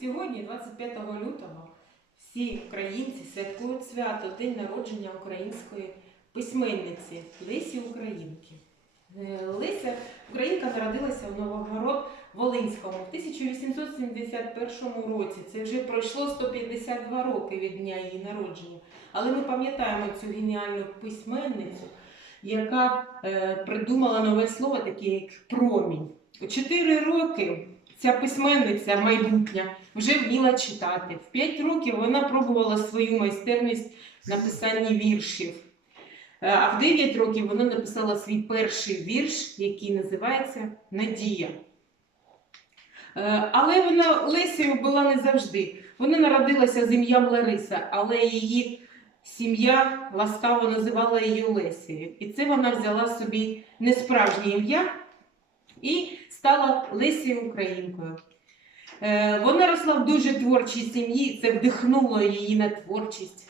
Сьогодні, 25 лютого, всі українці святкують свято День народження української письменниці Лесі Українки. Е, Леся Українка народилася в Новогород Волинському в 1871 році. Це вже пройшло 152 роки від дня її народження. Але ми пам'ятаємо цю геніальну письменницю, яка е, придумала нове слово, таке як промінь. У 4 роки ця письменниця майбутня вже вміла читати. В 5 років вона пробувала свою майстерність в написанні віршів. Е, А в 9 років вона написала свій перший вірш, який називається Надія. Е, Але вона Лесею була не завжди. Вона народилася з ім'ям Лариса, але її сім'я ласкаво називала її Лесею. І це вона взяла собі несправжнє ім'я і стала Лесією Українкою. Е, Вона росла в дуже творчій сім'ї, це вдихнуло її на творчість.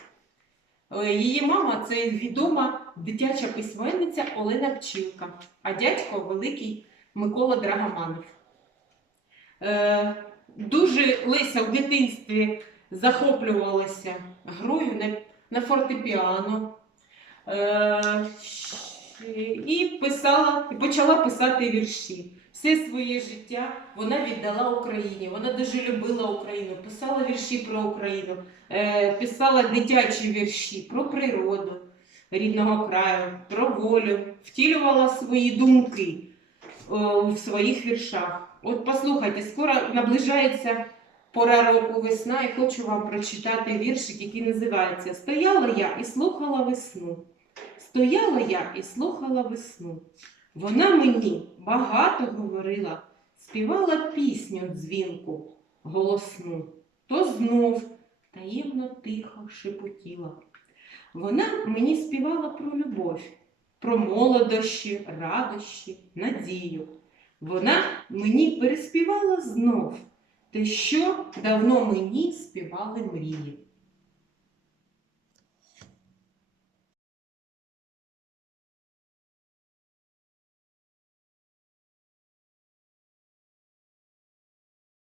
Е, Її мама це відома дитяча письменниця Олена Пчілка, а дядько великий Микола Драгоманов. Е, Дуже Леся в дитинстві захоплювалася грою на фортепіано. Е, і писала, і почала писати вірші. Все своє життя вона віддала Україні. Вона дуже любила Україну, писала вірші про Україну, е, писала дитячі вірші про природу рідного краю, про волю, втілювала свої думки в своїх віршах. От послухайте, скоро наближається пора року весна, і хочу вам прочитати віршик, який називається Стояла я і слухала весну. Стояла я і слухала весну. Вона мені багато говорила, співала пісню дзвінку голосну, то знов таємно тихо шепотіла. Вона мені співала про любов, про молодощі, радощі, надію. Вона мені переспівала знов те, що давно мені співали мрії.